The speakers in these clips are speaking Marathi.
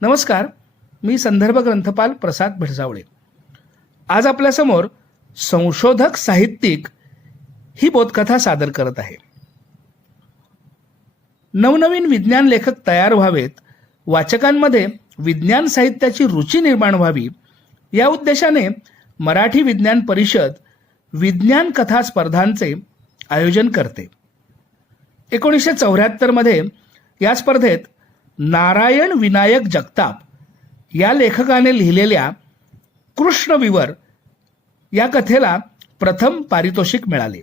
नमस्कार मी संदर्भ ग्रंथपाल प्रसाद भिडसावळे. आज आपल्यासमोर संशोधक साहित्यिक ही बोधकथा सादर करत आहे. नवनवीन विज्ञान लेखक तयार व्हावेत वाचकांमध्ये विज्ञान साहित्याची रुची निर्माण व्हावी या उद्देशाने मराठी विज्ञान परिषद विज्ञान कथा स्पर्धांचे आयोजन करते. एकोणीसशे चौऱ्याहत्तरमध्ये या स्पर्धेत नारायण विनायक जगताप या लेखकाने लिहिलेल्या कृष्णविवर या कथेला प्रथम पारितोषिक मिळाले.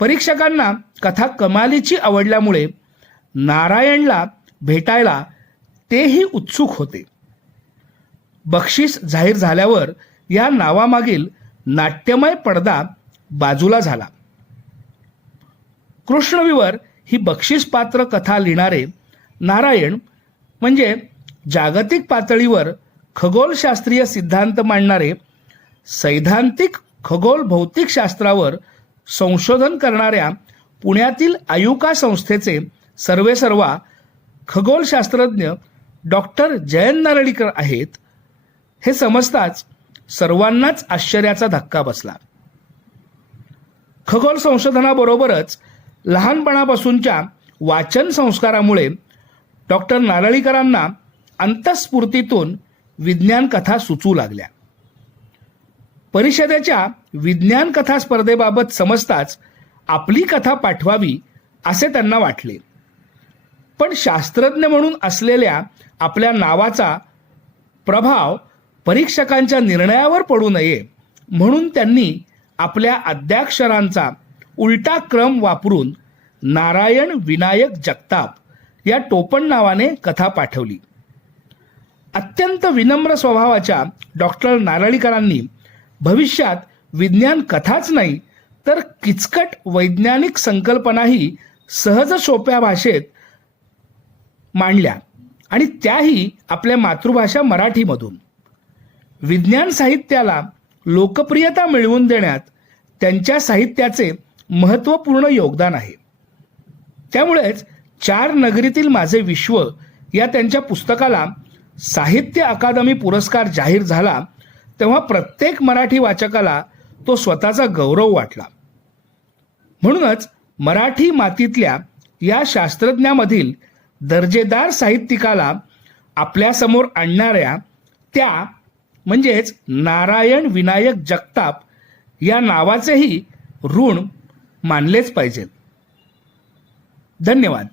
परीक्षकांना कथा कमालीची आवडल्यामुळे नारायणला भेटायला तेही उत्सुक होते. बक्षीस जाहीर झाल्यावर या नावामागील नाट्यमय पडदा बाजूला झाला. कृष्णविवर ही बक्षीसपात्र कथा लिहिणारे नारायण म्हणजे जागतिक पातळीवर खगोलशास्त्रीय सिद्धांत मांडणारे सैद्धांतिक खगोल भौतिक शास्त्रावर संशोधन करणाऱ्या पुण्यातील आयुका संस्थेचे सर्वेसर्वा खगोलशास्त्रज्ञ डॉक्टर जयंत नारळीकर आहेत. हे समजताच सर्वांनाच आश्चर्याचा धक्का बसला. खगोल संशोधनाबरोबरच लहानपणापासूनच्या वाचन संस्कारामुळे डॉक्टर नारळीकरांना अंतस्फूर्तीतून विज्ञान कथा सुचू लागल्या. परिषदेच्या विज्ञान कथा स्पर्धेबाबत समजताच आपली कथा पाठवावी असे त्यांना वाटले. पण शास्त्रज्ञ म्हणून असलेल्या आपल्या नावाचा प्रभाव परीक्षकांच्या निर्णयावर पडू नये म्हणून त्यांनी आपल्या अद्याक्षरांचा उलटा क्रम वापरून नारायण विनायक जगताप या टोपण नावाने कथा पाठवली. अत्यंत विनम्र स्वभावाच्या डॉक्टर नारळीकरांनी भविष्यात विज्ञान कथाच नाही तर किचकट वैज्ञानिक संकल्पनाही सहज सोप्या भाषेत मांडल्या आणि त्याही आपल्या मातृभाषा मराठीमधून. विज्ञान साहित्याला लोकप्रियता मिळवून देण्यात त्यांच्या साहित्याचे महत्त्वपूर्ण योगदान आहे. त्यामुळेच चार नगरीतील माझे विश्व या त्यांच्या पुस्तकाला साहित्य अकादमी पुरस्कार जाहीर झाला तेव्हा प्रत्येक मराठी वाचकाला तो स्वतःचा गौरव वाटला. म्हणूनच मराठी मातीतल्या या शास्त्रज्ञामधील दर्जेदार साहित्यिकाला आपल्यासमोर आणणाऱ्या त्या म्हणजेच नारायण विनायक जगताप या नावाचेही ऋण मानलेच पाहिजेत. धन्यवाद.